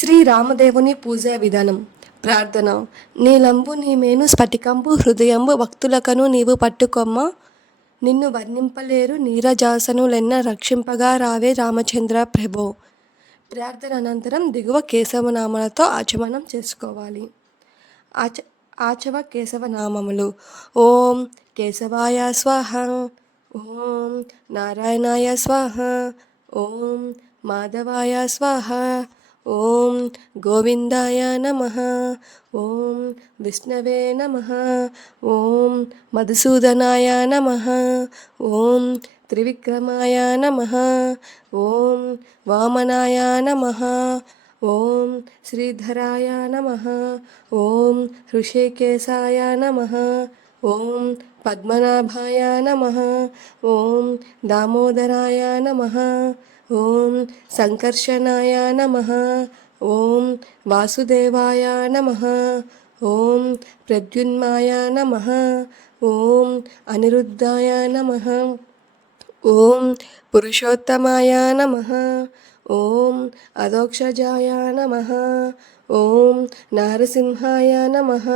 శ్రీరామదేవుని పూజా విధానం. ప్రార్థన. నీలంబు నీమేను స్ఫటికంబు హృదయంబు భక్తులకను నీవు పట్టుకొమ్మ. నిన్ను వర్ణింపలేరు నీరజాసనులెన్న రక్షింపగా రావే రామచంద్ర ప్రభో. ప్రార్థన అనంతరం దిగువ కేశవనామాలతో ఆచమనం చేసుకోవాలి. ఆచవ కేశవనామములు. ఓం కేశవాయ స్వాహ, ఓం నారాయణాయ స్వాహ, ఓం మాధవాయ స్వాహ, ఓం గోవిందాయ నమః, ఓం విష్ణవే నమః, ఓం మధుసూదనాయ నమః, ఓం త్రివిక్రమాయ నమః, ఓం వామనాయ నమః, ఓం శ్రీధరాయ నమః, ఓం హృషికేశాయ నమః, ఓం పద్మనాభాయ నమః, ఓం దామోదరాయ నమః, ఓం సంకర్షణాయ నమః, ఓం వాసుదేవాయ నమః, ఓం ప్రద్యున్మాయ నమః, ఓం అనిరుద్ధాయ నమః, ఓం పురుషోత్తమాయ నమః, ఓం అధోక్షజాయ నమః, ఓం నారసింహాయ నమః,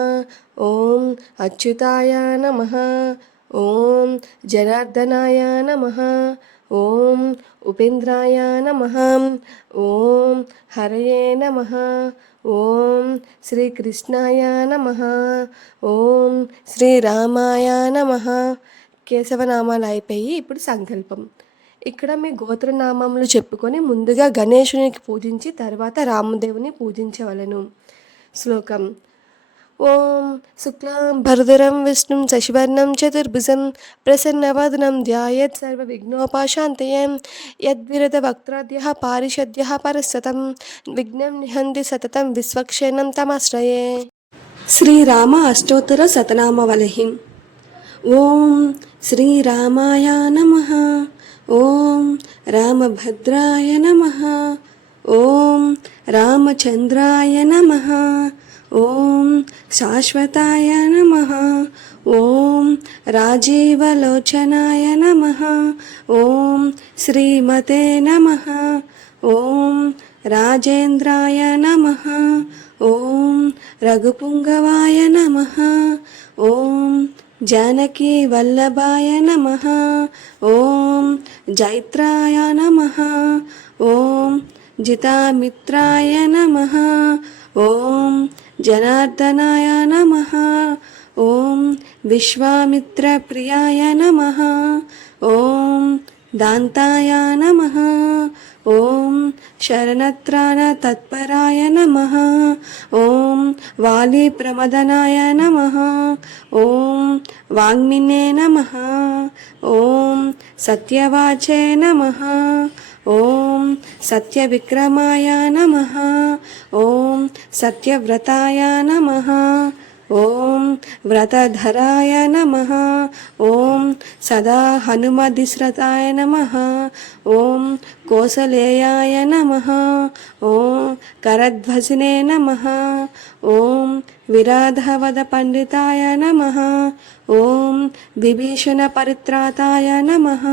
ఓం అచ్యుతాయ నమః, ఓం జనార్దనాయ నమః, ఓం ఉపేంద్రాయ నమః, ఓం హరయే నమః, ఓం శ్రీకృష్ణాయ నమః, ఓం శ్రీరామాయ నమః. కేశవనామాలు అయిపోయి ఇప్పుడు సంకల్పం. ఇక్కడ మీ గోత్రనామములు చెప్పుకొని ముందుగా గణేశునికి పూజించి తర్వాత రామదేవుని పూజించవలను. శ్లోకం. ఓం శుక్లాం భరధరం విష్ణుం శశివర్ణం చతుర్భుజం ప్రసన్నవదనం ధ్యాయేత్ సర్వ విఘ్నోపశాంతయే యద్విరద వక్త్రాద్యః పారిషద్యః పరస్సతం విఘ్నం నిహంతి సతతం విశ్వక్షేణం తమాశ్రయే. శ్రీరామ అష్టోత్తర శతనామవళి. ఓం శ్రీరామాయ నమః, ఓం రామభద్రాయ నమః, ఓం రామచంద్రాయ నమః, ఓం శాశ్వతాయ నమః, ఓం రాజీవలోచనాయ నమః, ఓం శ్రీమతే నమః, ఓం రాజేంద్రాయ నమః, ఓం రఘుపుంగవాయ నమః, ఓం జానకీ వల్లభాయ నమః, ఓం జైత్రాయ నమః, ఓం జితామిత్రాయ నమః, ఓం జనార్దనాయ నమః, ఓం విశ్వామిత్రప్రియాయ నమః, ఓం దాంతాయ నమః, ఓం శరణత్రాణ తత్పరాయ నమః, ఓం వాలి ప్రమదనాయ నమః, ఓం వాగ్మినే నమః, ఓం సత్యవాచే నమః, ఓం సత్యవిక్రమాయ నమః, ఓం సత్యవ్రతాయ నమః, ఓం వ్రతధరాయ నమః, ఓం సదా హనుమదిశ్రతాయ నమః, ఓం కోసలేయాయ నమః, ఓం కరధ్వజినే నమః, ఓం విరాధవద పండితాయ నమః, ఓం విభీషణ పరిత్రాతాయ నమః,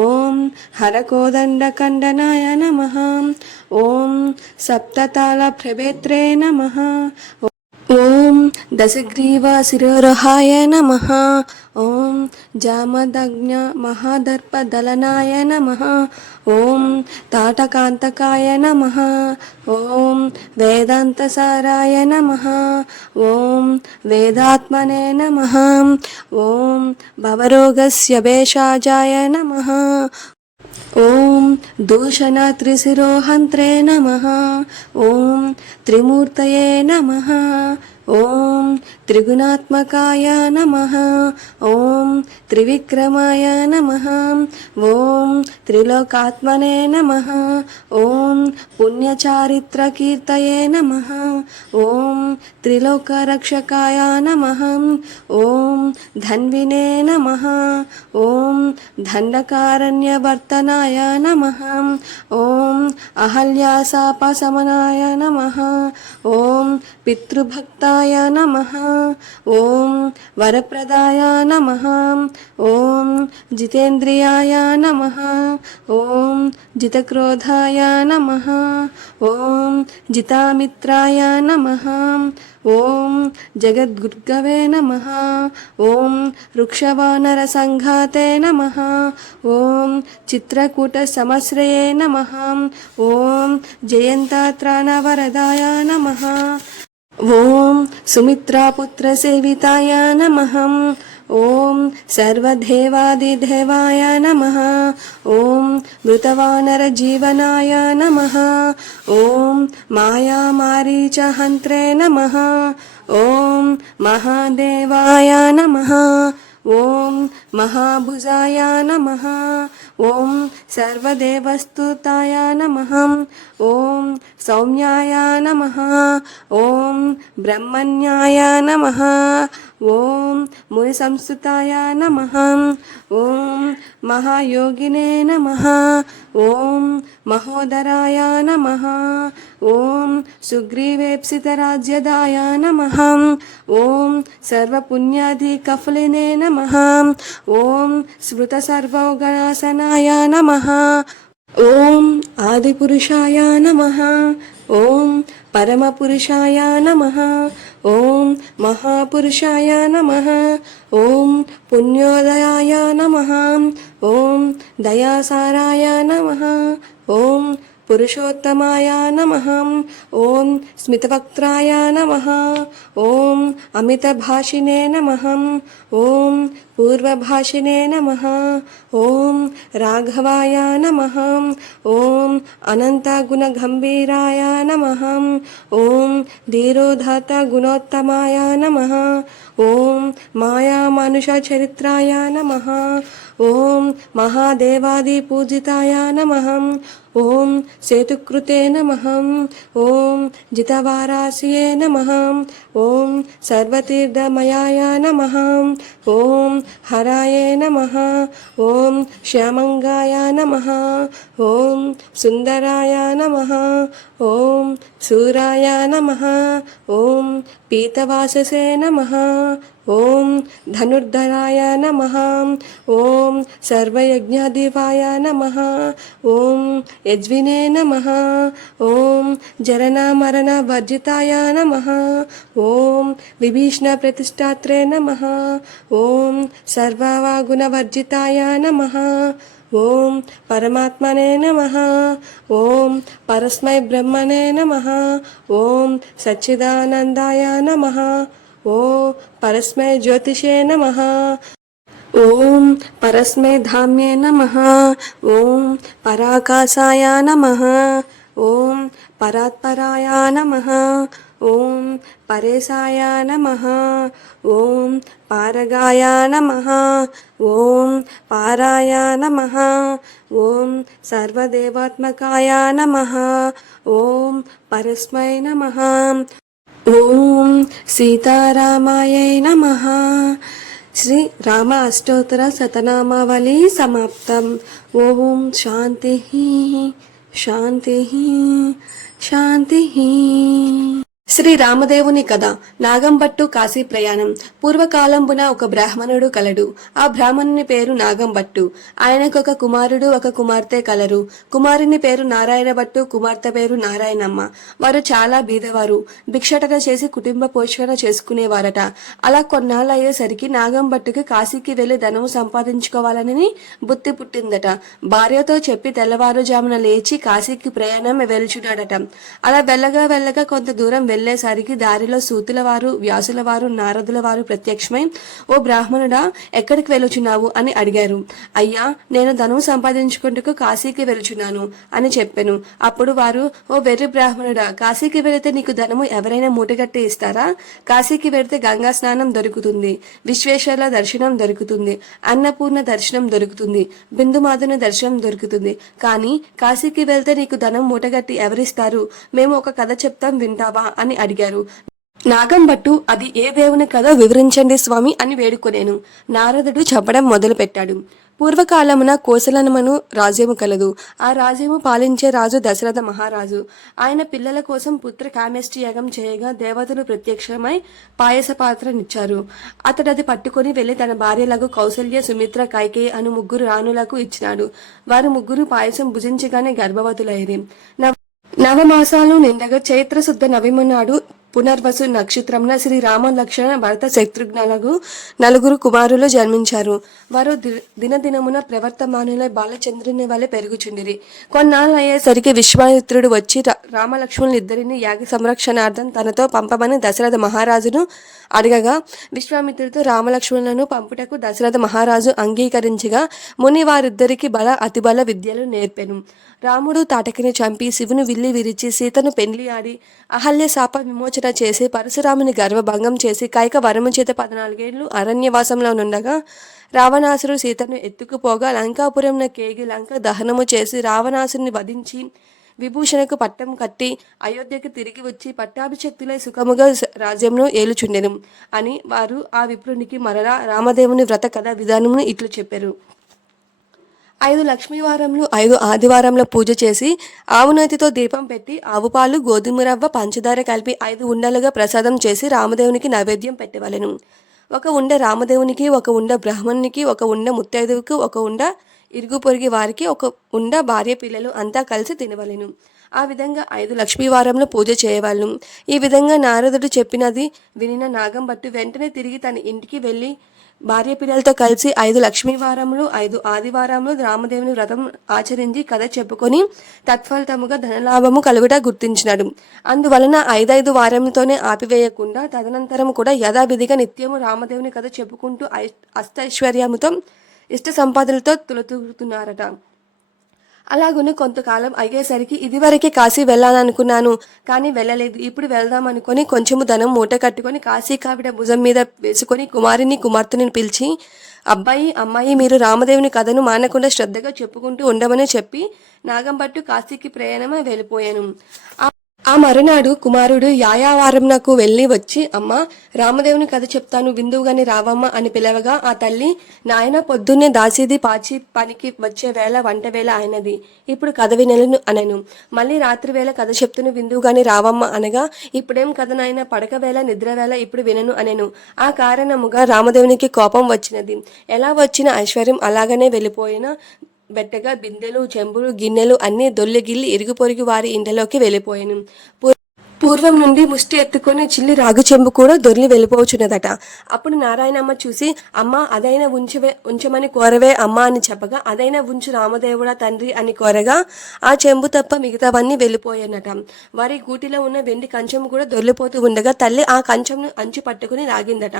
ఓం హరకోదండకండనాయ నమః, ఓం సప్తతాళ ప్రభేత్రే నమః, ఓం దశగ్రీవ శిరోరహాయ నమః, ఓం జామదగ్ఞ మహాదర్పదలనాయ నమః, ఓం తాటకాంతకాయ నమః, ఓం వేదాంతసారాయ నమః, ఓం వేదాత్మనే నమః, ఓం భవరోగస్య భేషాజాయ నమః, ఓం దూషణ త్రిశిరోహంత్రే నమః, ఓం త్రిమూర్తయే నమః, ఓం త్రిగుణాత్మకాయ నమః, ఓం త్రివిక్రమాయ నమః, ఓం త్రిలోకాత్మనే నమః, ఓం పుణ్యచారిత్రకీర్తయే నమః, ఓం త్రిలోకరక్షకాయ నమః, ఓం ధన్వినే నమః, ఓం దండకారణ్యవర్తనాయ నమః, ఓం అహల్యాశాపశమనాయ నమః, ఓం పితృభక్త వరప్రదాయ నమః. ఓం వరప్రదాయ నమః. ఓం జితేంద్రియాయ నమః. ఓం జితక్రోధాయ నమః. ఓం జితామిత్రాయ నమః. ఓం జగద్గుర్గవే నమః. ఓం వృక్షవానర సంఘాతే నమః. ఓం చిత్రకూట సమశ్రయే నమః. ఓం జయంతాత్రాణవరదాయ నమః. ఓం సుమిత్రాపుత్ర సేవితాయ నమః. ఓం సర్వదేవాదిదేవాయ నమః. ఓం మృతవానర జీవనాయ నమః. ఓం మాయామారీచహంత్రే నమః. ఓం మహాదేవాయ నమః. ఓం మహాభుజాయ నమః. ఓం సర్వదేవస్తుతాయ నమః. ఓం సౌమ్యాయ నమః. ఓం బ్రహ్మణ్యాయ నమః. ఓం ముని సంస్థుతాయ నమః. ఓం మహాయోగినే నమః. ఓం మహోదరాయ నమః. ఓం సుగ్రీవేప్సితరాజ్యదాయ నమః. ఓం సర్వపుణ్యాధికఫలినే నమః. ఓం స్మృత సర్వోగణాసనాయ నమః. ఓం ఆదిపురుషాయ నమః. ఓం పరమపురుషాయ నమః. ఓం మహాపురుషాయ నమః. ఓం పుణ్యోదయాయ నమః. ఓం దయాసారాయ నమః. ఓం పురుషోత్తమాయ నమః. ఓం స్మితవక్త్రాయ నమః. ఓం అమితభాషినే నమః. ఓం పూర్వభాషినే నమః. ఓం రాఘవాయ నమః. ఓం అనంతగుణగంభీరాయ నమః. ఓం ధీరోధాత గుణోత్తమాయ నమః. ఓం మాయామానుషచరిత్రాయ నమః. ఓం మహాదేవాది పూజితాయ నమః. ఓం సేతుకృతే నమః. ఓం జితవారాసియే నమః. ఓం సర్వతీర్థమయాయ నమః. ఓం హరాయే నమః. ఓం శ్యామంగాయ నమః. ఓం సుందరాయ నమః. ఓం శూరాయ నమః. ఓం పీతవాససే నమః. ఓం ధనుర్ధరాయ నమః. ఓం సర్వయజ్ఞాధిపాయ నమః. ఓం యజ్వినే నమః. ఓం జరణ వర్జితాయ నమః. ఓం విభీషణ ప్రతిష్టాత్రే నమః. ఓం సర్వగుణవర్జితాయ నమః. ఓం పరమాత్మనే నమః. ఓం పరస్మై బ్రహ్మణే నమః. ఓం సచ్చిదానందాయ నమః. ఓం పరస్మై జ్యోతిషే నమః. ఓం పరస్మై ధామ్యే నమః. ఓం పరాకాశాయ నమః. ఓం పరాత్పరాయ నమః. ఓం పరేశాయ నమః. ఓం పారగాయ నమః. ఓం పారాయ నమః. ఓం సర్వదేవాత్మకాయ నమః. ఓం పరస్మై నమః. ఓం సీతారామాయై నమః. శ్రీ రామ అష్టోత్తర శతనామావళి సమాప్తం. ఓం శాంతి శాంతి శాంతి. శ్రీ రామదేవుని కథ. నాగంభట్టు కాశీ ప్రయాణం. పూర్వకాలంబున ఒక బ్రాహ్మణుడు కలడు. ఆ బ్రాహ్మణుని పేరు నాగంభట్టు. ఆయనకు ఒక కుమారుడు ఒక కుమార్తె కలరు. కుమారుని పేరు నారాయణ భట్టు, కుమార్తె పేరు నారాయణమ్మ. వారు చాలా బీదవారు. భిక్షటన చేసి కుటుంబ పోషణ చేసుకునేవారట. అలా కొన్నాళ్ళు అయ్యేసరికి నాగంభట్టుకి కాశీకి వెళ్లి ధనము సంపాదించుకోవాలని బుద్ధి పుట్టిందట. భార్యతో చెప్పి తెల్లవారుజామున లేచి కాశీకి ప్రయాణం వెలుచున్నాడట. అలా వెళ్ళగా కొంత దూరం వెళ్లేసరికి దారిలో సూతుల వారు, వ్యాసుల వారు, నారదుల వారు ప్రత్యక్షమై, ఓ బ్రాహ్మణుడా, ఎక్కడికి వెలుచున్నావు అని అడిగారు. అయ్యా, నేను ధనము సంపాదించుకుంటూ కాశీకి వెలుచున్నాను అని చెప్పాను. అప్పుడు వారు, ఓ వెర్రి బ్రాహ్మణుడా, కాశీకి వెళితే నీకు ధనము ఎవరైనా మూటగట్టి ఇస్తారా? కాశీకి వెళితే గంగా స్నానం దొరుకుతుంది, విశ్వేశ్వరుల దర్శనం దొరుకుతుంది, అన్నపూర్ణ దర్శనం దొరుకుతుంది, బిందుమాధుని దర్శనం దొరుకుతుంది. కానీ కాశీకి వెళ్తే నీకు ధనం మూటగట్టి ఎవరిస్తారు? మేము ఒక కథ చెప్తాం, వింటావా అని అడిగారు. నాగంభట్టు అది ఏ దేవుని కథో వివరించండి స్వామి అని వేడుకొనేను. నారదుడు చెప్పడం మొదలుపెట్టాడు. పూర్వకాలమున కోసలనమను రాజ్యము కలదు. ఆ రాజ్యము పాలించే రాజు దశరథ మహారాజు. ఆయన పిల్లల కోసం పుత్ర కామేష్టి యాగం చేయగా దేవతలు ప్రత్యక్షమై పాయస పాత్రనిచ్చారు. అతడది పట్టుకొని వెళ్లి తన భార్యలకు కౌసల్య, సుమిత్ర, కైకేయి అను ముగ్గురు రాణులకు ఇచ్చినాడు. వారు ముగ్గురు పాయసం భుజించగానే గర్భవతులైరి. నవమాసాలు నిండగా చైత్ర శుద్ధ నవమి నాడు పునర్వసు నక్షత్రంలో శ్రీ రామ, లక్ష్మణ, భరత, శత్రుఘ్నులకు నలుగురు కుమారులు జన్మించారు. వారు దినదినమున ప్రవర్తమానులై బాలచంద్రుని వలె పెరుగుచుండిరి. కొన్నాళ్ళు అయ్యేసరికి విశ్వామిత్రుడు వచ్చి రామలక్ష్మణులు ఇద్దరిని యాగ సంరక్షణార్థం తనతో పంపమని దశరథ మహారాజును అడగగా విశ్వామిత్రుడితో రామలక్ష్మణులను పంపుటకు దశరథ మహారాజు అంగీకరించగా ముని వారిద్దరికి అతిబల విద్యలు నేర్పెను. రాముడు తాటకిని చంపి శివుని విల్లి విరిచి సీతను పెండ్లి ఆడి అహల్య శాప విమోచన చేసి పరశురాముని గర్వభంగం చేసి కైక వరము చేత 14 ఏళ్లు అరణ్యవాసంలో నుండగా రావణాసురు సీతను ఎత్తుకుపోగా లంకాపురంన కేగి లంక దహనము చేసి రావణాసుని వధించి విభూషణకు పట్టం కట్టి అయోధ్యకు తిరిగి వచ్చి పట్టాభిషక్తులై సుఖముగా రాజ్యంను ఏలుచుండెను అని వారు ఆ విప్రునికి మరలా రామదేవుని వ్రత కథ విధానమును ఇట్లు చెప్పారు. 5 లక్ష్మీవారములు 5 ఆదివారంలో పూజ చేసి ఆవునేతితో దీపం పెట్టి ఆవు పాలు, గోధుమ రవ్వ, పంచదార కలిపి 5 ఉండలుగా ప్రసాదం చేసి రామదేవునికి నైవేద్యం పెట్టవలెను. 1 ఉండ రామదేవునికి, 1 ఉండ బ్రాహ్మణునికి, 1 ఉండ ముత్తైదువుకు, 1 ఉండ ఇరుగు పొరుగు వారికి, 1 ఉండ భార్య పిల్లలు అంతా కలిసి తినవలెను. ఆ విధంగా 5 లక్ష్మీవారంలో పూజ చేయవలెను. ఈ విధంగా నారదుడు చెప్పినది వినిన నాగంభట్టు వెంటనే తిరిగి తన ఇంటికి వెళ్ళి భార్య పిల్లలతో కలిసి 5 లక్ష్మీవారములు 5 ఆదివారములు రామదేవుని వ్రతం ఆచరించి కథ చెప్పుకొని తత్ఫలితముగా ధనలాభము కలుగుట గుర్తించినాడు. అందువలన 5 వారములతోనే ఆపివేయకుండా తదనంతరం కూడా యథావిధిగా నిత్యము రామదేవుని కథ చెప్పుకుంటూ అష్టైశ్వర్యముతో ఇష్ట సంపాదనలతో తులతూగుతున్నారట. అలాగును కొంతకాలం అయ్యేసరికి ఇదివరకే కాశీ వెళ్ళాలనుకున్నాను, కానీ వెళ్ళలేదు. ఇప్పుడు వెళ్దామనుకొని కొంచెము ధనం మూట కట్టుకొని కాశీ కావిడ భుజం మీద వేసుకొని కుమారుని కుమార్తెని పిలిచి, అబ్బాయి, అమ్మాయి, మీరు రామదేవుని కథను మానకుండా శ్రద్ధగా చెప్పుకుంటూ ఉండమని చెప్పి నాగంభట్టు కాశీకి ప్రయాణమై వెళ్ళిపోయాను. ఆ మరునాడు కుమారుడు యాయావారంనకు వెళ్ళి వచ్చి, అమ్మ రామదేవుని కథ చెప్తాను విందువుగాని రావమ్మ అని పిలవగా ఆ తల్లి, నాయన పొద్దున్నే దాసీది పాచి పనికి వచ్చే వేళ వంట వేళ అయినది, ఇప్పుడు కథ వినలను అనెను. మళ్ళీ రాత్రి వేళ కథ చెప్తును విందువుగాని రావమ్మ అనగా, ఇప్పుడేం కథ నాయన, పడక వేళ నిద్ర వేళ ఇప్పుడు వినను అనెను. ఆ కారణముగా రామదేవునికి కోపం వచ్చినది. ఎలా వచ్చిన ఐశ్వర్యం అలాగనే వెళ్ళిపోయిన బెట్టగా బిందెలు, చెంబులు, గిన్నెలు అన్నీ దొల్లిగిల్లి ఇరుగు పొరుగు వారి ఇంటిలోకి వెళ్ళిపోయాను. పూర్వం నుండి ముష్టి ఎత్తుకొని చిల్లి రాగు చెంబు కూడా దొర్లి వెళ్ళిపోవచ్చున్నదట. అప్పుడు నారాయణమ్మ చూసి, అమ్మ అదైనా ఉంచమని కోరవే అమ్మ అని చెప్పగా, అదైనా ఉంచు రామదేవుడా తండ్రి అని కోరగా ఆ చెంబు తప్ప మిగతావన్నీ వెళ్ళిపోయానట. వారి గూటిలో ఉన్న వెండి కంచం కూడా దొర్లిపోతూ ఉండగా తల్లి ఆ కంచంను అంచు పట్టుకుని లాగిందట.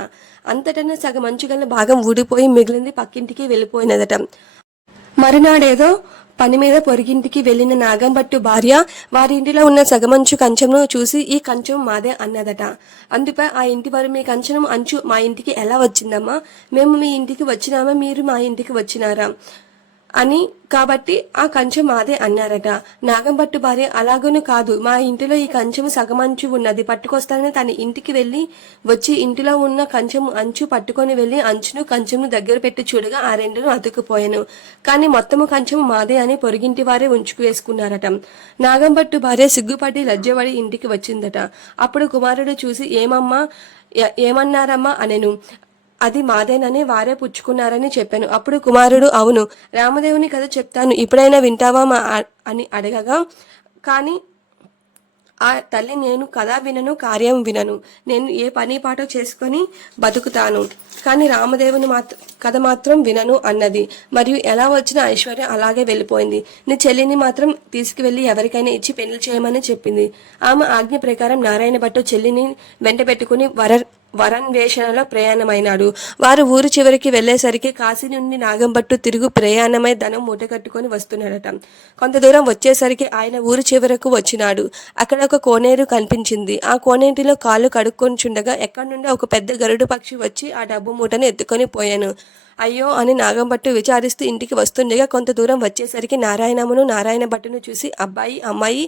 అంతటనే సగం అంచుగల భాగం ఊడిపోయి మిగిలింది పక్కింటికి వెళ్ళిపోయినదట. మరునాడేదో పని మీద పొరిగింటికి వెళ్లిన నాగంభట్టు భార్య వారి ఇంటిలో ఉన్న సగమంచు కంచంను చూసి, ఈ కంచం మాదే అన్నదట. అందుపై ఆ ఇంటి వారు, మీ కంచం అంచు మా ఇంటికి ఎలా వచ్చిందమ్మా? మేము మీ ఇంటికి వచ్చినామా, మీరు మా ఇంటికి వచ్చినారా అని, కాబట్టి ఆ కంచం మాదే అన్నారట. నాగంభట్టు భార్య, అలాగను కాదు, మా ఇంటిలో ఈ కంచము సగమంచు ఉన్నది, పట్టుకొస్తానని తన ఇంటికి వచ్చి ఇంటిలో ఉన్న కంచము అంచు పట్టుకొని వెళ్లి అంచును కంచమును దగ్గర పెట్టి చూడగా ఆ రెండును అతుక్కుపోయాను. కానీ మొత్తము కంచము మాదే అని పొరుగింటి వారే ఉంచుకు వేసుకున్నారట. నాగంభట్టు భార్య సిగ్గుపడి లజ్జపడి ఇంటికి వచ్చిందట. అప్పుడు కుమారుడు చూసి, ఏమన్నారమ్మా అనెను. అది మాదేనని వారే పుచ్చుకున్నారని చెప్పాను. అప్పుడు కుమారుడు, అవును, రామదేవుని కథ చెప్తాను, ఇప్పుడైనా వింటావా అని అడగగా, కానీ ఆ తల్లి, నేను కథ వినను, కార్యం వినను, నేను ఏ పని పాటో చేసుకొని బతుకుతాను, కానీ రామదేవుని కథ మాత్రం వినను అన్నది. మరియు ఎలా వచ్చిన ఐశ్వర్యం అలాగే వెళ్ళిపోయింది. నీ చెల్లిని మాత్రం తీసుకువెళ్ళి ఎవరికైనా ఇచ్చి పెళ్లి చేయమని చెప్పింది. ఆమె ఆజ్ఞ ప్రకారం నారాయణ భట్టు చెల్లిని వెంట పెట్టుకుని వరన్వేషణలో ప్రయాణమైనాడు. వారు ఊరు చివరికి వెళ్లేసరికి కాశీ నుండి నాగంభట్టు తిరుగు ప్రయాణమై ధనం మూట కట్టుకొని వస్తున్నాడట. కొంత దూరం వచ్చేసరికి ఆయన ఊరు చివరకు వచ్చినాడు. అక్కడ ఒక కోనేరు కనిపించింది. ఆ కోనేటిలో కాళ్ళు కడుక్కొని చుండగా ఎక్కడి నుండి ఒక పెద్ద గరుడు పక్షి వచ్చి ఆ డబ్బు మూటను ఎత్తుకొని పోయాను. అయ్యో అని నాగంభట్టు విచారిస్తూ ఇంటికి వస్తుండగా కొంత దూరం వచ్చేసరికి నారాయణ భట్టును చూసి, అబ్బాయి, అమ్మాయి,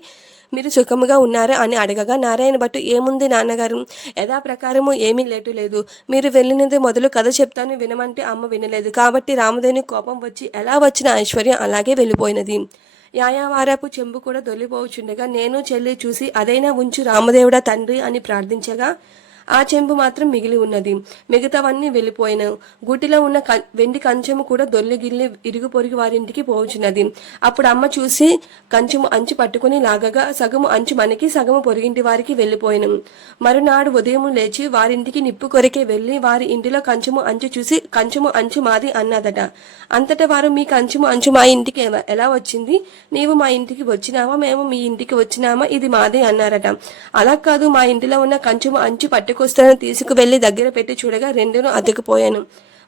మీరు సుఖముగా ఉన్నారా అని అడగగా నారాయణ భట్టు ఏముంది నాన్నగారు, యథాప్రకారము ఏమీ లేటు లేదు. మీరు వెళ్ళినది మొదలు కథ చెప్తాను వినమంటే అమ్మ వినలేదు. కాబట్టి రామదేవుని కోపం వచ్చి ఎలా వచ్చిన ఐశ్వర్యం అలాగే వెళ్ళిపోయినది. యాయావారపు చెంబు కూడా దొల్లిపోవచ్చుండగా నేను చెల్లి చూసి అదైనా ఉంచు రామదేవుడా తండ్రి అని ప్రార్థించగా ఆ చెంబు మాత్రం మిగిలి ఉన్నది. మిగతావన్నీ వెళ్ళిపోయినావు. గుటిలో ఉన్న వెండి కంచము కూడా దొల్లిగిల్లి ఇరుగు పొరుగు వారింటికి పోవచ్చున్నది. అప్పుడు అమ్మ చూసి కంచము అంచు పట్టుకుని లాగగా సగము అంచు మనకి సగము పొరుగింటి వారికి వెళ్ళిపోయినాం. మరునాడు ఉదయం లేచి వారింటికి నిప్పు కొరికే వెళ్ళి వారి ఇంటిలో కంచము అంచు చూసి కంచము అంచు మాది అన్నదట. అంతటా వారు మీ కంచము అంచు మా ఇంటికి ఎలా వచ్చింది? నీవు మా ఇంటికి వచ్చినావా, మేము మీ ఇంటికి వచ్చినామా, ఇది మాదే అన్నారట. అలా కాదు, మా ఇంటిలో ఉన్న కంచము అంచు పట్టుకొస్తానని తీసుకువెళ్ళి దగ్గర పెట్టి చూడగా రెండును అతుకుపోయాను.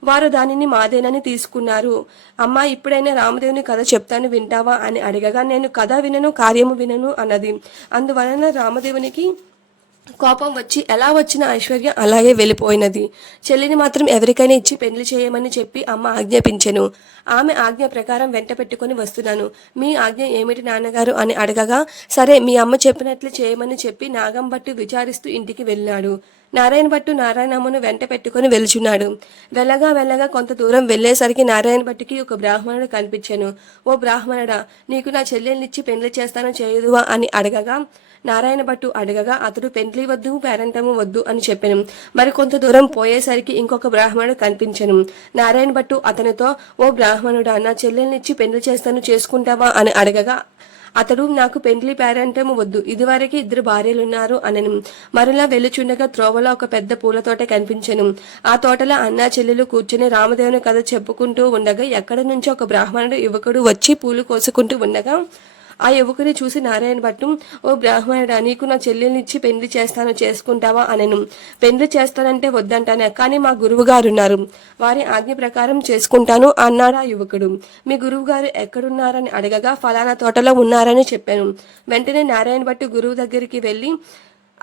వారు దానిని మాదేనని తీసుకున్నారు. అమ్మా ఇప్పుడైనా రామదేవుని కథ చెప్తాను వింటావా అని అడగగా నేను కథ వినను కార్యము వినను అన్నది. అందువలన రామదేవునికి కోపం వచ్చి ఎలా వచ్చిన ఐశ్వర్యం అలాగే వెళ్ళిపోయినది. చెల్లిని మాత్రం ఎవరికైనా ఇచ్చి పెళ్లి చేయమని చెప్పి అమ్మ ఆజ్ఞాపించెను. ఆమె ఆజ్ఞ ప్రకారం వెంట పెట్టుకుని వస్తున్నాను. మీ ఆజ్ఞ ఏమిటి నాన్నగారు అని అడగగా సరే మీ అమ్మ చెప్పినట్లు చేయమని చెప్పి నాగం భట్టు విచారిస్తూ ఇంటికి వెళ్ళాడు. నారాయణ భట్టు నారాయణమ్మను వెంట పెట్టుకుని వెలుచున్నాడు. వెళ్ళగా కొంత దూరం వెళ్లేసరికి నారాయణ భట్టుకి ఒక బ్రాహ్మణుడు కనిపించాను. ఓ బ్రాహ్మణుడా, నీకు నా చెల్లెల్నిచ్చి పెళ్లి చేస్తాను చేయదువా అని అడగగా నారాయణ భట్టు అడగగా అతడు పెండ్లి వద్దు పేరంటము వద్దు అని చెప్పాను. మరి కొంత దూరం పోయేసరికి ఇంకొక బ్రాహ్మణుడు కనిపించను. నారాయణ భట్టు అతనితో ఓ బ్రాహ్మణుడా, నా చెల్లెల్నిచ్చి పెళ్లి చేస్తాను చేసుకుంటావా అని అడగగా అతడు నాకు పెండ్లి పేరంటము వద్దు, ఇదివరకు 2 భార్యలున్నారు అనను. మరలా వెళ్ళుచుండగా త్రోవలో ఒక పెద్ద పూల తోట కనిపించెను. ఆ తోటలో అన్నా చెల్లెలు కూర్చుని రామదేవుని కథ చెప్పుకుంటూ ఉండగా ఎక్కడి నుంచో ఒక బ్రాహ్మణుడు యువకుడు వచ్చి పూలు కోసుకుంటూ ఉండగా ఆ యువకుని చూసి నారాయణ భట్టు ఓ బ్రాహ్మణుడా, నీకు నా చెల్లెల్నిచ్చి పెళ్లి చేస్తాను చేసుకుంటావా అనను. పెళ్లి చేస్తానంటే వద్దంటానే, కానీ మా గురువు గారు ఉన్నారు, వారి ఆజ్ఞ ప్రకారం చేసుకుంటాను అన్నాడు ఆ యువకుడు. మీ గురువు గారు ఎక్కడున్నారని అడగగా ఫలానా తోటలో ఉన్నారని చెప్పాను. వెంటనే నారాయణ భట్టు గురువు దగ్గరికి వెళ్ళి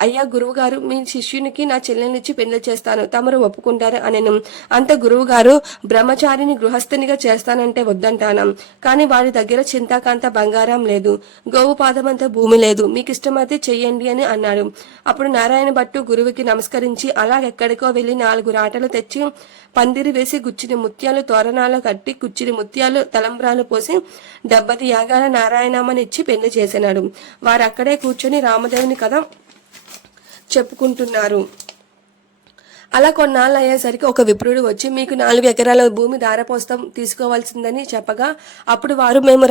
అయ్యా గురువు గారు, మీ శిష్యునికి నా చెల్లెల్నిచ్చి పెళ్లి చేస్తాను, తమరు ఒప్పుకుంటారు అనెను. అంత గురువు గారు బ్రహ్మచారిని గృహస్థనిగా చేస్తానంటే వద్దంటాను, కానీ వారి దగ్గర చింతాకాంత బంగారం లేదు, గోవు పాదమంత భూమి లేదు, మీకు ఇష్టమైతే చెయ్యండి అని అన్నాడు. అప్పుడు నారాయణ భట్టు గురువుకి నమస్కరించి అలా ఎక్కడికో వెళ్ళి 4 రాటలు తెచ్చి పందిరి వేసి గుచ్చిని ముత్యాలు తోరణాలు కట్టి కుచ్చిని ముత్యాలు తలంబ్రాలు పోసి 70 యాగాల నారాయణమ్మనిచ్చి పెళ్లి చేసినాడు. వారు అక్కడే కూర్చొని రామదేవుని కథ చెప్పుకుంటున్నారు. అలా కొన్నాళ్ళు అయ్యేసరికి ఒక విప్రుడు వచ్చి మీకు 4 ఎకరాల భూమి దారపోస్తం తీసుకోవాల్సిందని చెప్పగా అప్పుడు వారు మేము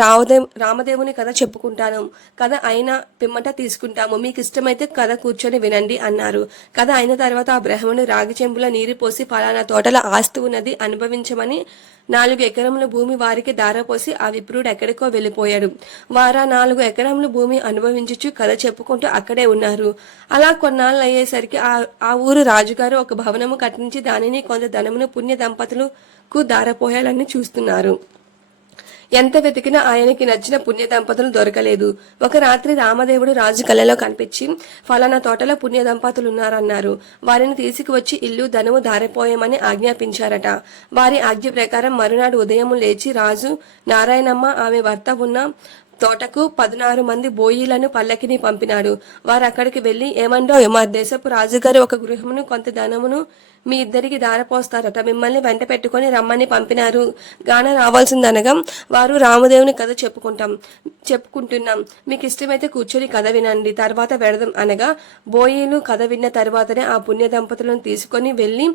రామదేవుని కథ చెప్పుకుంటాను, కథ అయిన పిమ్మట తీసుకుంటాము, మీకు ఇష్టమైతే కథ కూర్చొని వినండి అన్నారు. కథ అయిన తర్వాత ఆ బ్రాహ్మణుడు రాగి చెంబుల నీరు పోసి ఫలానా తోటల ఆస్తి ఉన్నది అనుభవించమని 4 ఎకరముల భూమి వారికి దారపోసి ఆ విప్రుడు ఎక్కడికో వెళ్ళిపోయాడు. వారా 4 ఎకరముల భూమి అనుభవించుచు కథ చెప్పుకుంటూ అక్కడే ఉన్నారు. అలా కొన్నాళ్ళు అయ్యేసరికి ఆ ఊరు రాజుగారు ఒక భవనము కట్టించి దానిని కొంత ధనమును పుణ్య దంపతులకు దారపోయాలని చూస్తున్నారు. ఎంత వెతికినా ఆయనకి నచ్చిన పుణ్య దంపతులు దొరకలేదు. ఒక రాత్రి రామదేవుడు రాజు కలలో కనిపించి ఫలానా తోటలో పుణ్య దంపతులు ఉన్నారన్నారు. వారిని తీసుకువచ్చి ఇల్లు ధనము దారిపోయామని ఆజ్ఞాపించారట. వారి ఆజ్ఞ ప్రకారం మరునాడు ఉదయం లేచి రాజు నారాయణమ్మ ఆమె భర్త ఉన్న తోటకు 16 మంది బోయిలను పల్లకిని పంపినాడు. వారు అక్కడికి వెళ్లి ఏమండో మా దేశపు రాజుగారు ఒక గృహమును కొంత ధనమును మీ ఇద్దరికి దారపోస్తారట, మిమ్మల్ని వెంట పెట్టుకుని రమ్మని పంపినారు గాన రావాల్సిందనగా వారు రామదేవుని కథ చెప్పుకుంటున్నాం, మీకు ఇష్టమైతే కూర్చొని కథ వినండి, తర్వాత వెడదాం అనగా బోయిలు కథ విన్న తర్వాతనే ఆ పుణ్య దంపతులను తీసుకొని వెళ్లి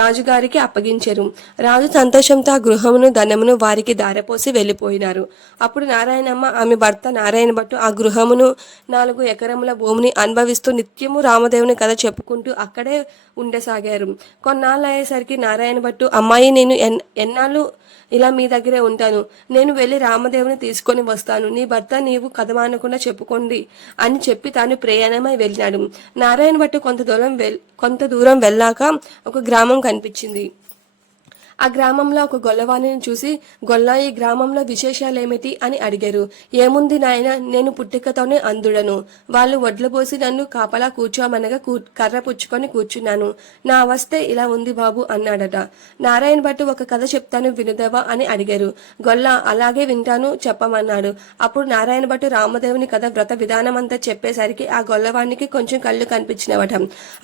రాజుగారికి అప్పగించారు. రాజు సంతోషంతో ఆ గృహమును ధనమును వారికి దారపోసి వెళ్లిపోయినారు. అప్పుడు నారాయణమ్మ ఆమె భర్త నారాయణ భట్టు ఆ గృహమును 4 ఎకరముల భూమిని అనుభవిస్తూ నిత్యము రామదేవుని కథ చెప్పుకుంటూ అక్కడే ఉండసాగారు. కొన్నాళ్ళు అయ్యేసరికి నారాయణ భట్టు అమ్మాయి, నేను ఎన్నాళ్ళు ఇలా మీ దగ్గరే ఉంటాను, నేను వెళ్ళి రామదేవుని తీసుకొని వస్తాను, నీ భర్త నీవు కథ మానకుండా చెప్పుకోండి అని చెప్పి తాను ప్రయాణమై వెళ్ళినాడు. నారాయణ భట్టు కొంత దూరం వెళ్ళాక ఒక గ్రామం కనిపించింది. ఆ గ్రామంలో ఒక గొల్లవాణిని చూసి, గొల్ల, ఈ గ్రామంలో విశేషాలేమిటి అని అడిగారు. ఏముంది నాయన, నేను పుట్టుకతోనే అందుడను. వాళ్ళు వడ్లు పోసి నన్ను కాపలా కూర్చోమనగా కర్ర పుచ్చుకొని కూర్చున్నాను. నా అవస్థే ఇలా ఉంది బాబు అన్నాడట. నారాయణ భట్టు ఒక కథ చెప్తాను వినుదవా అని అడిగారు. గొల్ల అలాగే వింటాను చెప్పమన్నాడు. అప్పుడు నారాయణ భట్టు రామదేవుని కథ వ్రత విధానమంతా చెప్పేసరికి ఆ గొల్లవానికి కొంచెం కళ్ళు కనిపించినవట.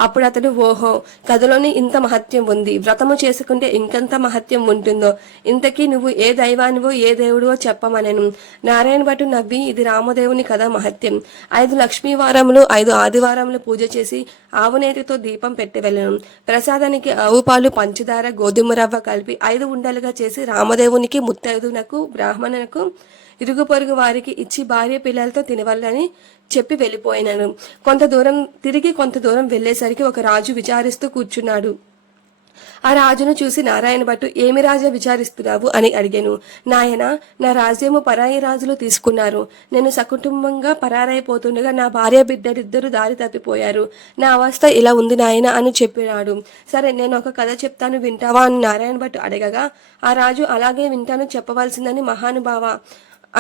అప్పుడు అతడు, ఓహో, కథలోని ఇంత మహత్యం ఉంది, వ్రతము చేసుకుంటే ఇంకెంత మహత్యం ఉంటుందో, ఇంతకీ నువ్వు ఏ దైవానివో ఏ దేవుడివో చెప్పమనెను. నారాయణ భట్టు నవ్వి, ఇది రామదేవుని కథ మహత్యం. 5 లక్ష్మీవారములు 5 ఆదివారములు పూజ చేసి ఆవునేతితో దీపం పెట్టి వెళ్ళను. ప్రసాదానికి ఆవు పాలు, పంచదార, గోధుమ రవ్వ కలిపి 5 ఉండలుగా చేసి రామదేవునికి, ముత్తైదునకు, బ్రాహ్మణునకు, ఇరుగు పొరుగు వారికి ఇచ్చి భార్య పిల్లలతో తినవల్లని చెప్పి వెళ్ళిపోయినాను. కొంత దూరం వెళ్ళేసరికి ఒక రాజు విచారిస్తూ కూర్చున్నాడు. ఆ రాజును చూసి నారాయణ భట్టు, ఏమి రాజా విచారిస్తున్నావు అని అడిగాను. నాయన, నా రాజ్యము పరాయి రాజులు తీసుకున్నారు. నేను సకుటుంబంగా పరారైపోతుండగా నా భార్య బిడ్డలిద్దరూ దారి తప్పిపోయారు. నా అవస్థ ఇలా ఉంది నాయన అని చెప్పినాడు. సరే, నేను ఒక కథ చెప్తాను వింటావా అని నారాయణ భట్టు అడగగా, ఆ రాజు అలాగే వింటాను, చెప్పవలసిందని మహానుభావ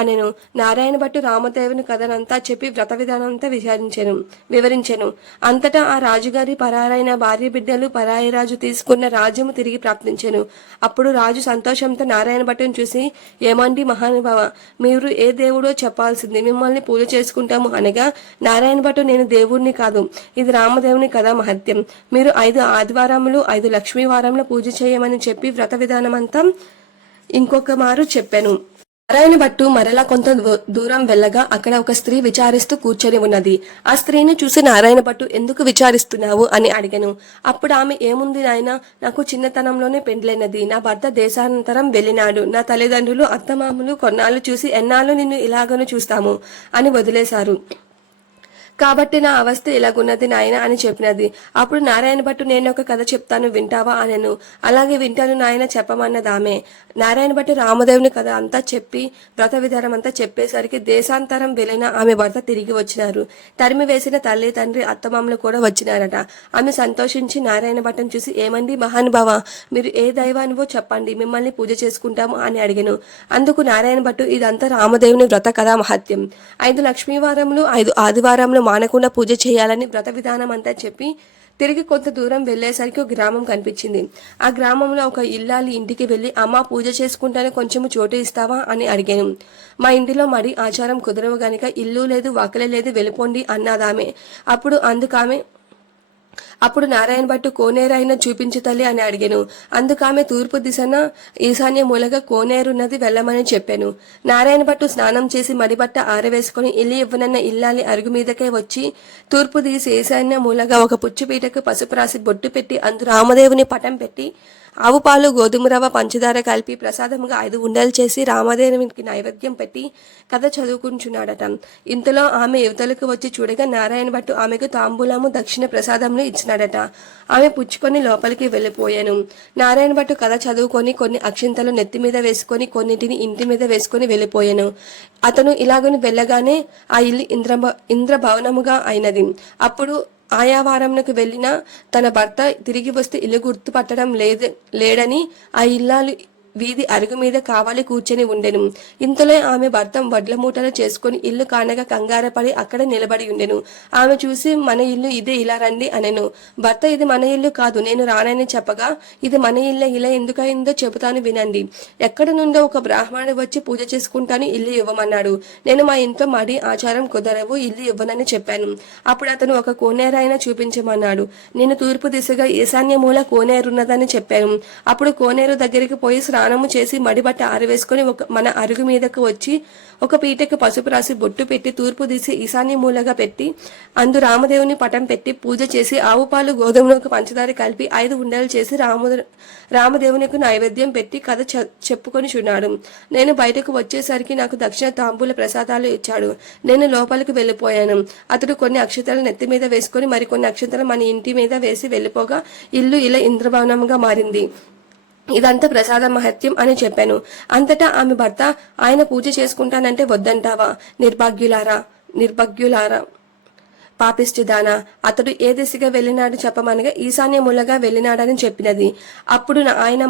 అనెను. నారాయణ భట్టు రామదేవుని కథనంతా చెప్పి వ్రత విధానంతా వివరించెను. అంతటా ఆ రాజుగారి పరారైన భార్య బిడ్డలు పరాయి రాజు తీసుకున్న రాజ్యము తిరిగి ప్రాప్తించెను. అప్పుడు రాజు సంతోషంతో నారాయణ భట్టును చూసి, ఏమండి మహానుభావ, మీరు ఏ దేవుడో చెప్పాల్సింది, మిమ్మల్ని పూజ చేసుకుంటాము అనగా, నారాయణ భట్టు, నేను దేవుణ్ణి కాదు, ఇది రామదేవుని కథ మహత్యం. మీరు 5 ఆదివారములు 5 లక్ష్మీవారములు పూజ చేయమని చెప్పి వ్రత విధానమంతా ఇంకొక మారు చెప్పాను. నారాయణ భట్టు మరలా కొంత దూరం వెళ్ళగా అక్కడ ఒక స్త్రీ విచారిస్తూ కూర్చొని ఉన్నది. ఆ స్త్రీని చూసి నారాయణ భట్టు, ఎందుకు విచారిస్తున్నావు అని అడిగాను. అప్పుడు ఆమె, ఏముంది నాయన, నాకు చిన్నతనంలోనే పెండ్లైనది. నా భర్త దేశాంతరం వెళ్ళినాడు. నా తల్లిదండ్రులు, అత్తమామలు కొన్నాళ్ళు చూసి, ఎన్నాళ్ళు నిన్ను ఇలాగను చూస్తాము అని వదిలేశారు. కాబట్టి నా అవస్థ ఇలాగున్నది నాయన అని చెప్పినది. అప్పుడు నారాయణ భట్టు, నేను ఒక కథ చెప్తాను వింటావా అనెను. అలాగే వింటాను నాయన, చెప్పమన్నదామె. నారాయణ భట్టు రామదేవుని కథ అంతా చెప్పి వ్రత విధానం అంతా చెప్పేసరికి దేశాంతరం వెళ్ళిన ఆమె భర్త తిరిగి వచ్చినారు. తరిమి వేసిన తల్లి, తండ్రి, అత్తమామలు కూడా వచ్చినారట. ఆమె సంతోషించి నారాయణ భట్టును చూసి, ఏమండి మహానుభావ, మీరు ఏ దైవానివో చెప్పండి, మిమ్మల్ని పూజ చేసుకుంటాము అని అడిగాను. అందుకు నారాయణ భట్టు, ఇదంతా రామదేవుని వ్రత కథా మహత్యం. 5 లక్ష్మీవారములు 5 ఆదివారములు మానకుండా పూజ చేయాలని వ్రత విధానం అంతా చెప్పి తిరిగి కొంత దూరం వెళ్ళేసరికి ఒక గ్రామం కనిపించింది. ఆ గ్రామంలో ఒక ఇల్లాలి ఇంటికి వెళ్ళి, అమ్మ, పూజ చేసుకుంటానే కొంచెము చోటు ఇస్తావా అని అడిగాను. మా ఇంటిలో మడి ఆచారం కుదరవు గనుక ఇల్లు లేదు, వాకలే లేదు, వెళ్ళిపోండి అన్నదామె. అప్పుడు నారాయణ భట్టు, కోనేరైనా చూపించు తల్లి అని అడిగాను. అందుకామె తూర్పు దిశన ఈశాన్య మూలగా కోనేరున్నది, వెళ్ళమని చెప్పాను. నారాయణ భట్టు స్నానం చేసి మడిబట్ట ఆరవేసుకుని ఇల్లు ఇవ్వనన్న ఇల్లాలి అరుగు మీదకే వచ్చి తూర్పు దిశ ఈశాన్య మూలగా ఒక పుచ్చుపీటకు పసుపు రాసి బొట్టు పెట్టి అందు రామదేవుని పటం పెట్టి ఆవు పాలు, గోధుమ రవ్వ, పంచదార కలిపి ప్రసాదముగా 5 ఉండలు చేసి రామదేవునికి నైవేద్యం పెట్టి కథ చదువుకుంటున్నాడట. ఇంతలో ఆమె యువతలకు వచ్చి చూడగా నారాయణ భట్టు ఆమెకు తాంబూలము, దక్షిణ ప్రసాదములు ఇచ్చినాడట. ఆమె పుచ్చుకొని లోపలికి వెళ్ళిపోయాను. నారాయణ భట్టు కథ చదువుకొని కొన్ని అక్షింతలు నెత్తి మీద వేసుకొని కొన్నిటిని ఇంటి మీద వేసుకొని వెళ్ళిపోయాను. అతను ఇలాగని వెళ్ళగానే ఆ ఇల్లు ఇంద్రభవనముగా అయినది. అప్పుడు ఆయా వారంకు వెళ్ళిన తన భర్త తిరిగి వస్తే ఇల్లు గుర్తుపట్టడం లేడని ఆ ఇల్లాలు వీధి అరుగు మీద కావాలి కూర్చొని ఉండెను. ఇంతలో ఆమె భర్త వడ్ల మూటలు చేసుకుని ఇల్లు కానగా కంగారపడి అక్కడ నిలబడి ఉండెను. ఆమె చూసి, మన ఇల్లు ఇదే, ఇలా రండి అనెను. భర్త, ఇది మన ఇల్లు కాదు, నేను రానని చెప్పగా, ఇది మన ఇల్లే, ఇలా ఎందుకయిందో చెబుతాను వినండి. ఎక్కడ నుండో ఒక బ్రాహ్మణుడు వచ్చి పూజ చేసుకుంటాను, ఇల్లు ఇవ్వమన్నాడు. నేను మా ఇంట్లో మడి ఆచారం కుదరవు, ఇల్లు ఇవ్వనని చెప్పాను. అప్పుడు అతను ఒక కోనేరైనా చూపించమన్నాడు. నేను తూర్పు దిశగా ఈశాన్య మూల కోనేరున్నదని చెప్పాను. అప్పుడు కోనేరు దగ్గరికి పోయి స్నానము చేసి మడిబట్ట ఆరవేసుకుని మన అరుగు మీదకు వచ్చి ఒక పీటకు పసుపు రాసి బొట్టు పెట్టి తూర్పు దిశ ఈశాన్య మూలగా పెట్టి అందు రామదేవుని పటం పెట్టి పూజ చేసి ఆవు పాలు, గోధుమలకు పంచదార కలిపి 5 ఉండలు చేసి రామదేవునికి నైవేద్యం పెట్టి కథ చెప్పుకొని చున్నాడు. నేను బయటకు వచ్చేసరికి నాకు దక్షిణ తాంబూల ప్రసాదాలు ఇచ్చాడు. నేను లోపలికి వెళ్ళిపోయాను. అతడు కొన్ని అక్షతలు నెత్తి మీద వేసుకొని మరికొన్ని అక్షతలు మన ఇంటి మీద వేసి వెళ్ళిపోగా ఇల్లు ఇలా ఇంద్రభవనంగా మారింది. ఇదంతా ప్రసాద మహత్యం అని చెప్పాను. అంతటా ఆమె భర్త, ఆయన పూజ చేసుకుంటానంటే వద్దంటావా? నిర్భాగ్యులారా, పాపిష్టిదానా, అతడు ఏ దిశగా వెళ్ళినాడు చెప్పమనగా ఈశాన్య మూలగా వెళ్ళినాడని చెప్పినది. అప్పుడు ఆయన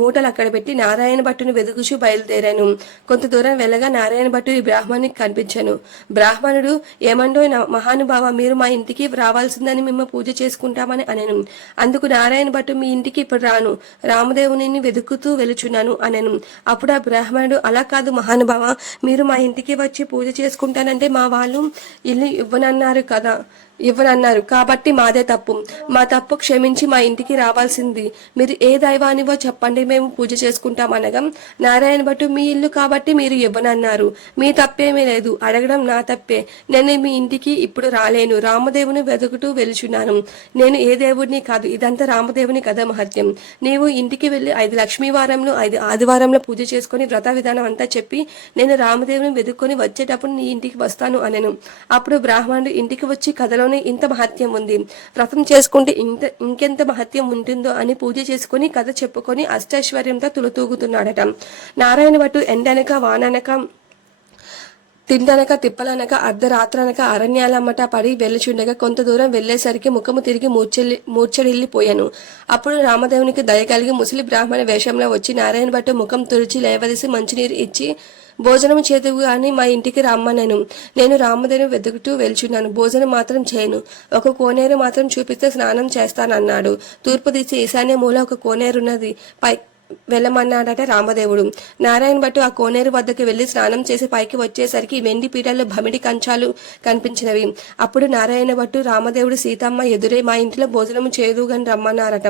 మూటలు అక్కడ పెట్టి నారాయణ భట్టును వెదుగుచూ బయలుదేరాను. కొంత దూరం వెళ్ళగా నారాయణ భట్టు ఈ బ్రాహ్మణునికి కనిపించాను. బ్రాహ్మణుడు, ఏమండో మహానుభావ, మీరు మా ఇంటికి రావాల్సిందని మేము పూజ చేసుకుంటామని అనెను. అందుకు నారాయణ భట్టు, మీ ఇంటికి ఇప్పుడు రాను, రామదేవుని వెతుకుతూ వెలుచున్నాను అనెను. అప్పుడు ఆ బ్రాహ్మణుడు, అలా కాదు మహానుభావ, మీరు మా ఇంటికి వచ్చి పూజ చేసుకుంటానంటే మా వాళ్ళు ఇల్లు ఇవ్వనన్నారు కాబట్టి మాదే తప్పు. మా తప్పు క్షమించి మా ఇంటికి రావాల్సింది. మీరు ఏ దైవానివో చెప్పండి, మేము పూజ చేసుకుంటాం అనగా నారాయణ భట్టు, మీ ఇల్లు కాబట్టి మీరు ఇవ్వనన్నారు. మీ తప్పేమీ లేదు, అడగడం నా తప్పే. నేను మీ ఇంటికి ఇప్పుడు రాలేను, రామదేవుని వెతుకుతూ వెలుచున్నాను. నేను ఏ దేవుడిని కాదు, ఇదంతా రామదేవుని కథ మహత్యం. నీవు ఇంటికి వెళ్ళి 5 లక్ష్మీవారంలో 5 ఆదివారంలో పూజ చేసుకుని వ్రత విధానం అంతా చెప్పి నేను రామదేవుని వెతుక్కొని వచ్చేటప్పుడు నీ ఇంటికి వస్తాను అనెను. అప్పుడు బ్రాహ్మణుడు ఇంటికి వచ్చి, కథలో ఇంత మహత్యం ఉంది, వ్రతం చేసుకుంటే ఇంకెంత మహత్యం ఉంటుందో అని పూజ చేసుకుని కథ చెప్పుకొని అష్టైశ్వర్యంతో తులతూగుతున్నాడట. నారాయణ భట్టు ఎండనక వాననక తిండనక తిప్పలనక అర్ధరాత్రనక అరణ్యాలమ్మట పడి వెళ్ళుచుండగా కొంత దూరం వెళ్లేసరికి ముఖము తిరిగి మూర్ఛడిల్లిపోయాను. అప్పుడు రామదేవునికి దయ కలిగి ముసలి బ్రాహ్మణ వేషంలో వచ్చి నారాయణ భట్టు ముఖం తుడిచి లేవదీసి మంచినీరు ఇచ్చి భోజనం చేతువు అని మా ఇంటికి రమ్మనను. నేను రామదేవుని వెతుకుతూ వెళ్చున్నాను, భోజనం మాత్రం చేయను, ఒక కోనేరు మాత్రం చూపిస్తే స్నానం చేస్తానన్నాడు. తూర్పు దిశ ఈశాన్య మూల ఒక కోనేరున్నది, వెళ్ళమన్నాడట రామదేవుడు. నారాయణ భట్టు ఆ కోనేరు వద్దకు వెళ్లి స్నానం చేసి పైకి వచ్చేసరికి వెండి పీటల్లో భమిడి కంచాలు కనిపించినవి. అప్పుడు నారాయణ భట్టు, రామదేవుడు సీతమ్మ ఎదురే మా ఇంట్లో భోజనం చేయదుగాని రమ్మన్నారట.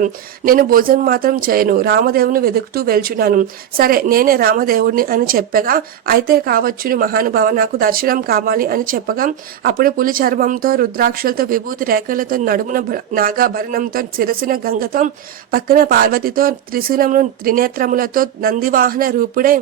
నేను భోజనం మాత్రం చేయను, రామదేవుని వెతుకుతూ వెళ్చున్నాను. సరే, నేనే రామదేవుడిని అని చెప్పగా, అయితే కావచ్చును మహానుభావ, నాకు దర్శనం కావాలి అని చెప్పగా, అప్పుడు పులి చర్మంతో రుద్రాక్షలతో విభూతి రేఖలతో నడుమున నాగాభరణంతో శిరసున గంగతో పక్కన పార్వతితో త్రిశూలంలో త్రినేత్రములతో నందివాహన రూపుడే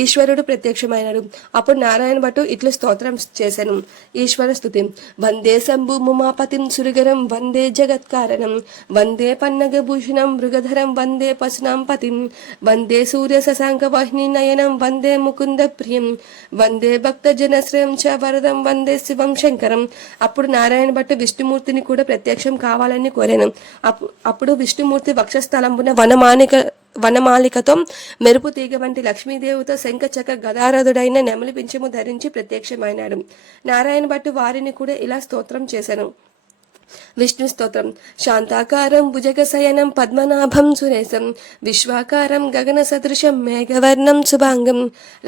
ఈశ్వరుడు ప్రత్యక్షమైనడు. అప్పుడు నారాయణ భట్టు ఇట్లు స్తోత్రం చేశాను. ఈశ్వర స్తుతి. వందే శంభు ముమాపతిం సురగరం, వందే జగత్కారణం, వందే పన్నగభూషణం మృగధరం, వందే పశునాం పతిం, వందే సూర్య శశాంక వాహిని నయనం, వందే ముకుంద ప్రియం, వందే భక్త జనశ్రయం చ వరదం, వందే శివం శంకరం. అప్పుడు నారాయణ భట్టు విష్ణుమూర్తిని కూడా ప్రత్యక్షం కావాలని కోరాను. అప్పుడు విష్ణుమూర్తి వక్షస్థలంబున వనమాలికతో మెరుపు తీగ వంటి లక్ష్మీదేవితో శంఖచక్ర గదారథుడైన నెమలి పింఛము ధరించి ప్రత్యక్షమైనాడు. నారాయణ భట్టు వారిని కూడా ఇలా స్తోత్రం చేశాను. విష్ణు స్తోత్రం. శాంతాకారం భుజగశయనం పద్మనాభం సురేశం, విశ్వాకారం గగన సదృశం మేఘవర్ణం శుభాంగం,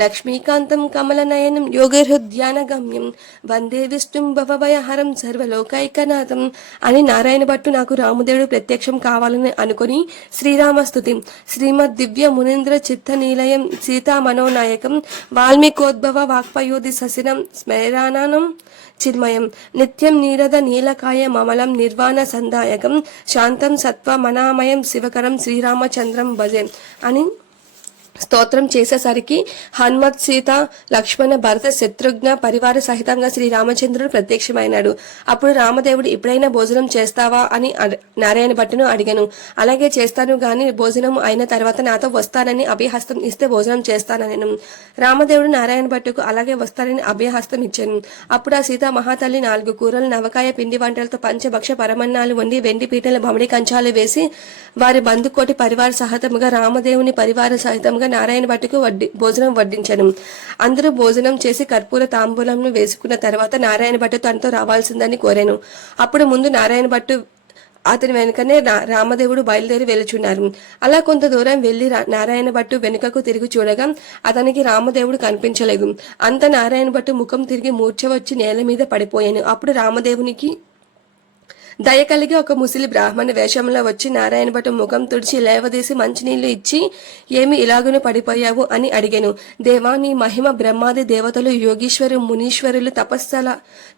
లక్ష్మీకాంతం కమలనయనం యోగహృద్యాన గమ్యం, వందే విష్ణుం భవభయహరం సర్వలోకైకనాథం అని నారాయణ భట్టు నాకు రామదేవుడు ప్రత్యక్షం కావాలని అనుకుని శ్రీరామస్తుతి. శ్రీమద్ దివ్య మునీంద్ర చిత్త నీలయం సీతా మనోనాయకం వాల్మీకోద్భవ వాక్పయోధి ససినం స్మరానానం చిన్మయం నిత్యం నీరద నీలకాయ మమలం నిర్వాణ సందాయకం శాంతం సత్వ మనామయం శివకరం శ్రీరామచంద్రం భజే అని స్తోత్రం చేసేసరికి హనుమత్, సీత, లక్ష్మణ, భరత, శత్రుఘ్న పరివార సహితంగా శ్రీరామచంద్రుడు ప్రత్యక్షమైనాడు. అప్పుడు రామదేవుడు, ఇప్పుడైనా భోజనం చేస్తావా అని నారాయణ భట్టును అడిగాను. అలాగే చేస్తాను గాని భోజనం అయిన తర్వాత నాతో వస్తానని అభయహస్తం ఇస్తే భోజనం చేస్తానని. రామదేవుడు నారాయణ భట్టుకు అలాగే వస్తానని అభయహస్తం ఇచ్చాను. అప్పుడు ఆ సీత మహాతల్లి 4 కూరలు నవకాయ పిండి వంటలతో పంచభక్ష పరమన్నాలు వండి వెండి పీటల బమిడి కంచాలు వేసి వారి బంధుకోటి పరివార సహితముగా రామదేవుని పరివార సహితంగా నారాయణ భట్టుకు భోజనం వడ్డించాను. అందరూ భోజనం చేసి కర్పూర తాంబూలంను వేసుకున్న తర్వాత నారాయణ భట్టు తనతో రావాల్సిందని కోరాను. అప్పుడు ముందు నారాయణ భట్టు, అతని వెనుకనే రామదేవుడు బయలుదేరి వెలుచున్నారు. అలా కొంత దూరం వెళ్లి నారాయణ భట్టు వెనుకకు తిరిగి చూడగా అతనికి రామదేవుడు కనిపించలేదు. అంత నారాయణ భట్టు ముఖం తిరిగి మూర్ఛ వచ్చి నేల మీద పడిపోయాను. అప్పుడు రామదేవునికి దయ కలిగి ఒక ముసలి బ్రాహ్మణ వేషంలో వచ్చి నారాయణ భట్టు ముఖం తుడిచి లేవదీసి మంచినీళ్లు ఇచ్చి, ఏమి ఇలాగునే పడిపోయావు అని అడిగాను. దేవా, నీ మహిమ బ్రహ్మాది దేవతలు, యోగీశ్వరు, మునీశ్వరులు,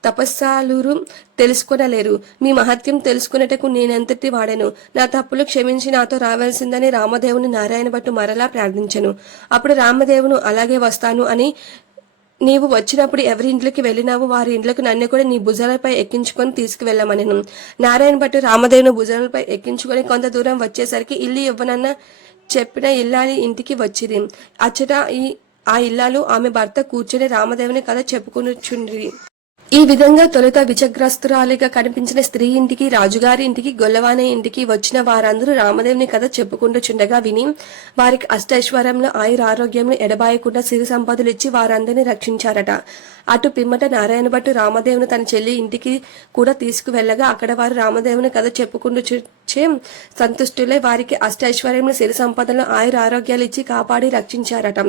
తపస్సాలురు తెలుసుకొనలేరు. మీ మహత్యం తెలుసుకునేటకు నేనెంతటి వాడాను. నా తప్పులు క్షమించి నాతో రావాల్సిందని రామదేవుని నారాయణ భట్టు మరలా ప్రార్థించెను. అప్పుడు రామదేవును, అలాగే వస్తాను అని, నీవు వచ్చినప్పుడు ఎవరి ఇంట్లోకి వెళ్ళినావు వారి ఇంట్లోకి నన్ను కూడా నీ భుజాలపై ఎక్కించుకొని తీసుకువెళ్ళమనెను. నారాయణ భట్టు రామదేవుని భుజాలపై ఎక్కించుకొని కొంత దూరం వచ్చేసరికి ఇల్లు ఇవ్వనన్న చెప్పిన ఇల్లాలి ఇంటికి వచ్చింది. అచ్చట ఆ ఇల్లాలు ఆమె భర్త కూర్చొని రామదేవుని కథ చెప్పుకునిచుండ్రి. ఈ విధంగా తొలుత విచగ్రస్తురాలిగా కనిపించిన స్త్రీ ఇంటికి, రాజుగారి ఇంటికి, గొల్లవాని ఇంటికి వచ్చిన వారందరూ రామదేవుని కథ చెప్పుకుంటూ విని వారికి అష్టైశ్వర్యంలో ఆయురారోగ్యంలో ఎడబాయకుండా సిరి సంపదలు ఇచ్చి వారందరినీ రక్షించారట. అటు పిమ్మట నారాయణ భట్టు రామదేవుని తన చెల్లి ఇంటికి కూడా తీసుకువెళ్లగా అక్కడ వారు రామదేవుని కథ చెప్పుకుంటూ సంతుష్టులై వారికి అష్టైశ్వర్యంలో సిరి సంపదలు ఆయురారోగ్యాలు ఇచ్చి కాపాడి రక్షించారట.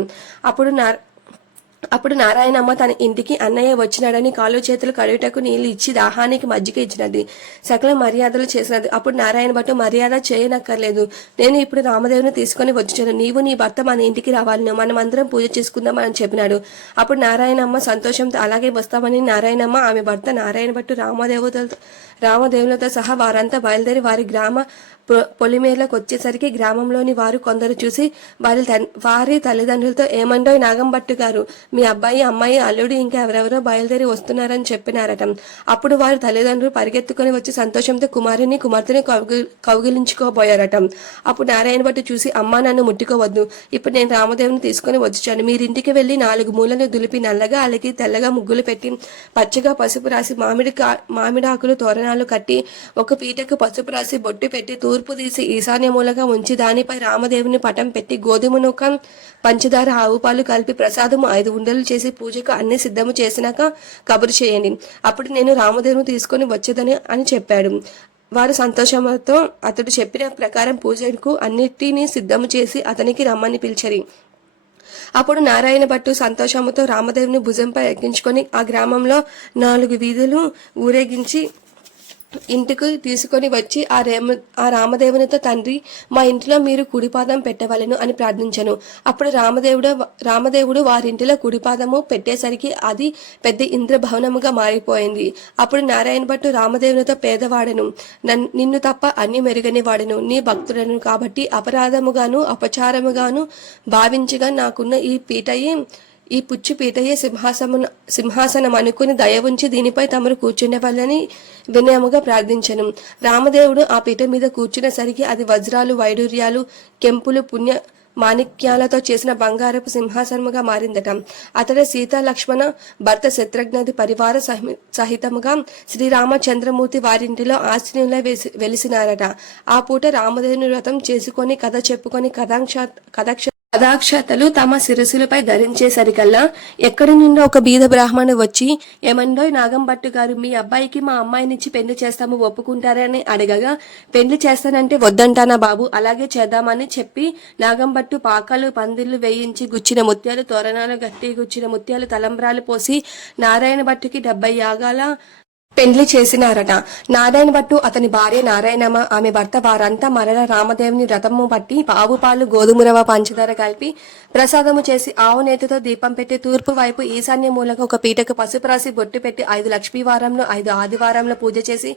అప్పుడు నారాయణమ్మ తన ఇంటికి అన్నయ్య వచ్చినాడని కాలు చేతులు కడుగుటకు నీళ్లు ఇచ్చి దాహానికి మజ్జిగ ఇచ్చినది, సకల మర్యాదలు చేసినది. అప్పుడు నారాయణ భట్టు, మర్యాద చేయనక్కర్లేదు, నేను ఇప్పుడు రామదేవుని తీసుకుని వచ్చాను, నీవు నీ భర్త మన ఇంటికి రావాలను, మనమందరం పూజ చేసుకుందాం అని చెప్పినాడు. అప్పుడు నారాయణమ్మ సంతోషంతో అలాగే వస్తామని నారాయణమ్మ, ఆమె భర్త నారాయణ భట్టు రామదేవులతో సహా వారంతా బయలుదేరి వారి గ్రామ పొలిమేరలకు వచ్చేసరికి గ్రామంలోని వారు కొందరు చూసి వారి తల్లిదండ్రులతో, ఏమండోయ్ నాగంభట్టు గారు, మీ అబ్బాయి అమ్మాయి అల్లుడు ఇంకా ఎవరెవరో బయలుదేరి వస్తున్నారని చెప్పినారట. అప్పుడు వారి తల్లిదండ్రులు పరిగెత్తుకుని వచ్చి సంతోషంతో కుమార్తెని కౌగిలించుకోబోయారట. అప్పుడు నారాయణ భట్టు చూసి, అమ్మా నన్ను ముట్టుకోవద్దు, ఇప్పుడు నేను రామదేవుని తీసుకుని వచ్చాను, మీరింటికి వెళ్లి 4 మూలను దులిపి నల్లగా అలికి తెల్లగా ముగ్గులు పెట్టి పచ్చగా పసుపు రాసి మామిడాకులు తోరణాలు కట్టి ఒక పీటకు పసుపు రాసి బొట్టు పెట్టి తూర్పు తీసి ఈశాన్య మూలగా ఉంచి దానిపై రామదేవుని పటం పెట్టి గోధుమ నూక, పంచదార, ఆవు పాలు కలిపి ప్రసాదము 5 ఉండలు చేసి పూజకు అన్ని సిద్ధము చేసినాక కబురు చేయండి, అప్పుడు నేను రామదేవుని తీసుకొని వచ్చేదని అని చెప్పాడు. వారు సంతోషంతో అతడు చెప్పిన ప్రకారం పూజకు అన్నిటినీ సిద్ధము చేసి అతనికి రమ్మని పిలిచారు. అప్పుడు నారాయణ భట్టు సంతోషముతో రామదేవుని భుజంపై ఎక్కించుకొని ఆ గ్రామంలో 4 వీధులు ఊరేగించి ఇంటికి తీసుకొని వచ్చి ఆ రామదేవునితో, తండ్రి, మా ఇంటిలో మీరు కుడిపాదం పెట్టవలను అని ప్రార్థించను. అప్పుడు రామదేవుడు వారింటిలో కుడిపాదము పెట్టేసరికి అది పెద్ద ఇంద్రభవనముగా మారిపోయింది. అప్పుడు నారాయణ భట్టు రామదేవునితో, పేదవాడను, నిన్ను తప్ప అన్ని మెరుగని వాడను, నీ భక్తుడను కాబట్టి అపరాధముగాను అపచారముగాను భావించగా నాకున్న ఈ పుచ్చు పీటయే సింహాసనం అనుకుని దయ ఉంచి దీనిపై తమరు కూర్చుండేవాళ్ళని వినయముగా ప్రార్థించను. రామదేవుడు ఆ పీట మీద కూర్చునేసరికి అది వజ్రాలు, వైడూర్యాలు, కెంపులు, పుణ్య మాణిక్యాలతో చేసిన బంగారపు సింహాసనముగా మారిందట. అతడే సీతా లక్ష్మణ భర్త శత్రుఘ్నాది పరివార సహితముగా శ్రీరామచంద్రమూర్తి వారింటిలో ఆశ్రయంలో వెలిసినారట. ఆ పూట రామదేవుని వ్రతం చేసుకొని కథ చెప్పుకొని కథాక్షతలు తమ శిరసులపై ధరించేసరికల్లా ఎక్కడి నుండో ఒక బీద బ్రాహ్మణుడు వచ్చి, ఏమండోయ్ నాగంభట్టు గారు, మీ అబ్బాయికి మా అమ్మాయినిచ్చి పెళ్లి చేస్తాము, ఒప్పుకుంటారని అడగగా, పెళ్లి చేస్తానంటే వద్దంటానా బాబు, అలాగే చేద్దామని చెప్పి నాగంభట్టు పాకలు పందిళ్లు వేయించి గుచ్చిన ముత్యాలు, తోరణాలు గట్టి గుచ్చిన ముత్యాలు, తలంబ్రాలు పోసి నారాయణ భట్టుకి 70 యాగాల పెండ్లి చేసినారట. నారాయణ భట్టు, అతని భార్య నారాయణమ్మ, ఆమె భర్త వారంతా మరల రామదేవుని వ్రతము బట్టి ఆవు పాలు, గోధుమ రవ్వ, పంచదార కలిపి ప్రసాదము చేసి ఆవు నేతితో దీపం పెట్టి తూర్పు వైపు ఈశాన్య మూలకు ఒక పీటకు పసుపు రాసి బొట్టు పెట్టి 5 లక్ష్మీ వారంలో 5 ఆదివారంలో పూజ చేసి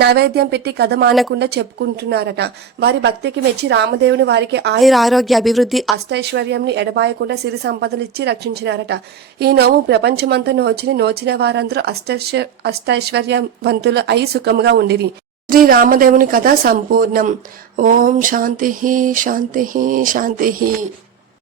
నైవేద్యం పెట్టి కథ మానకుండా చెప్పుకుంటున్నారట. వారి భక్తికి మెచ్చి రామదేవుని వారికి ఆయురారోగ్య అభివృద్ధి అష్టైశ్వర్యంని ఎడబాయకుండా సిరి సంపదలు ఇచ్చి రక్షించినారట. ఈ నోము ప్రపంచమంతా నోచిన వారందరూ అష్టైశ్వర్యవంతులు అయి సుఖముగా ఉండిరి. శ్రీ రామదేవుని కథ సంపూర్ణం. ఓం శాంతి శాంతి శాంతి.